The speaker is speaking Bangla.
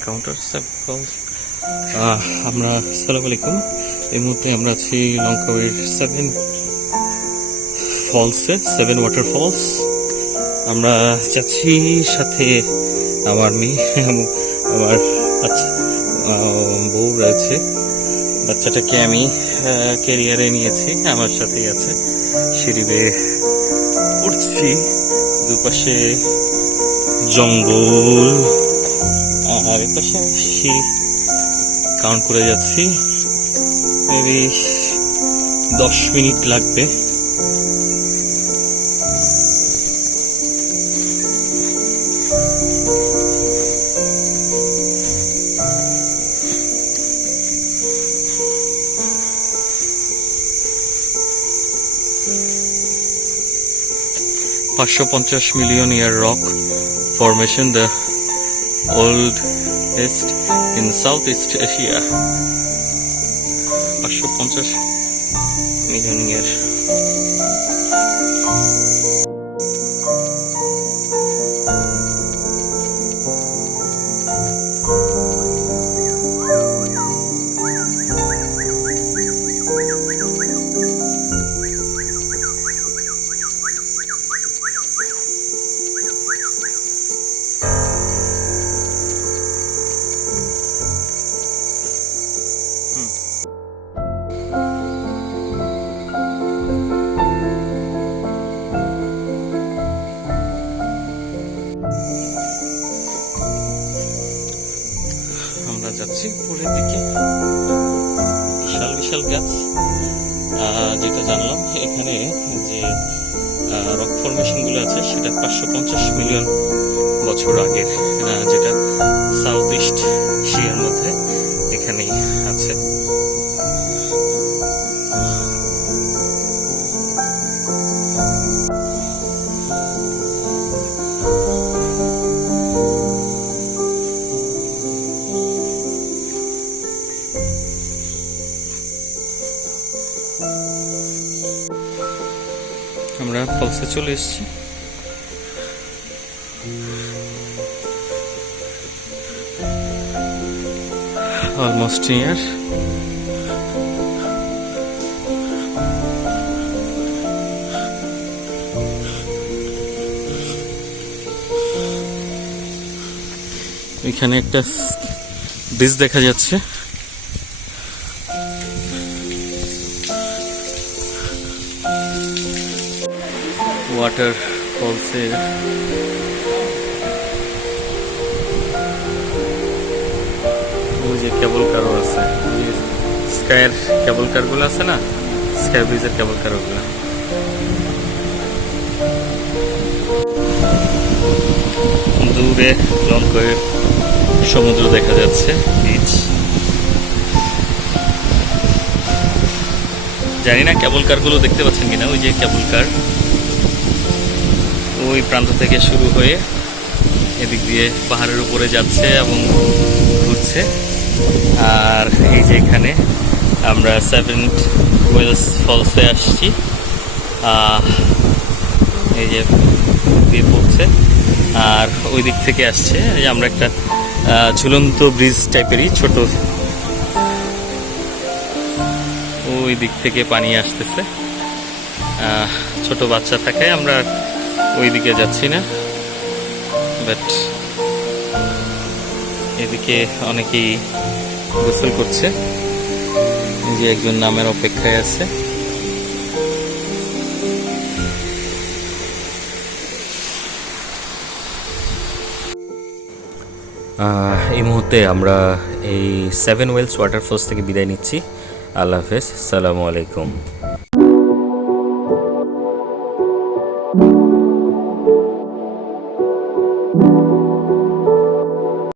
এনকাউন্টার আমরা সালাম আলাইকুম। এই মুহূর্তে আমরা আছি লঙ্কাওয়ের সেভেন ফলসে সেভেন ওয়াটার ফলস আমরা যাচ্ছি সাথে আমার মেয়ে আমার বাচ্চা বউ রয়েছে। বাচ্চাটাকে আমি ক্যারিয়ারে নিয়েছি, আমার সাথেই আছে। সিঁড়ি বেয়ে উঠছি। দুপাশে জঙ্গল। আর এপাশে আমি কাউন্ট করে যাচ্ছি। দশ মিনিট লাগবে। পাঁচশো পঞ্চাশ million year rock formation the oldest in Southeast Asia. পাঁচশো পঞ্চাশ মিলিয়ন ইয়ার আমরা যাচ্ছি উপরের দিকে। বিশাল বিশাল গাছ। যেটা জানলাম, এখানে যে রক ফরমেশনগুলো আছে, সেটা পাঁচশো পঞ্চাশ মিলিয়ন বছর আগের যেটা সাউথ ইস্ট এশিয়ার মধ্যে এখানেই আছে। আমরা ফলসে চলে এসেছি। অলমোস্ট নিয়ার এখানে একটা ব্রিজ দেখা যাচ্ছে। ওয়াটার ফলসের যে কেবল কারও আছে। স্কায়ের কেবল কারগুলো আছে না? স্কাই ব্রিজের কেবল কারগুলো দূরে লঙ্কের সমুদ্র দেখা যাচ্ছে বিচ জানি না কেবল কারগুলো দেখতে পাচ্ছেন কিনা, ওই যে কেবল কার ওই প্রান্ত থেকে শুরু হয়ে এদিক দিয়ে পাহাড়ের উপরে যাচ্ছে এবং ঘুরছে। আর এই যে এখানে আমরা সেভেন ওয়েলস ফলসে আসছি। এই যে দিয়ে পড়ছে আর ওই দিক থেকে আসছে। এই যে আমরা একটা ঝুলন্ত ব্রিজ টাইপেরই ছোট। ওই দিক থেকে পানি আসতেছে। ছোট বাচ্চা থাকে আমরা আর ওই দিকে যাচ্ছি না। বাট এদিকে অনেকেই গোসল করছে। যে একজন নামের অপেক্ষায় আছে। এই মুহূর্তে আমরা এই সেভেন ওয়েলস ওয়াটার ওয়াটারফলস থেকে বিদায় নিচ্ছি। আল্লাহ হাফেজ। সালামু আলাইকুম।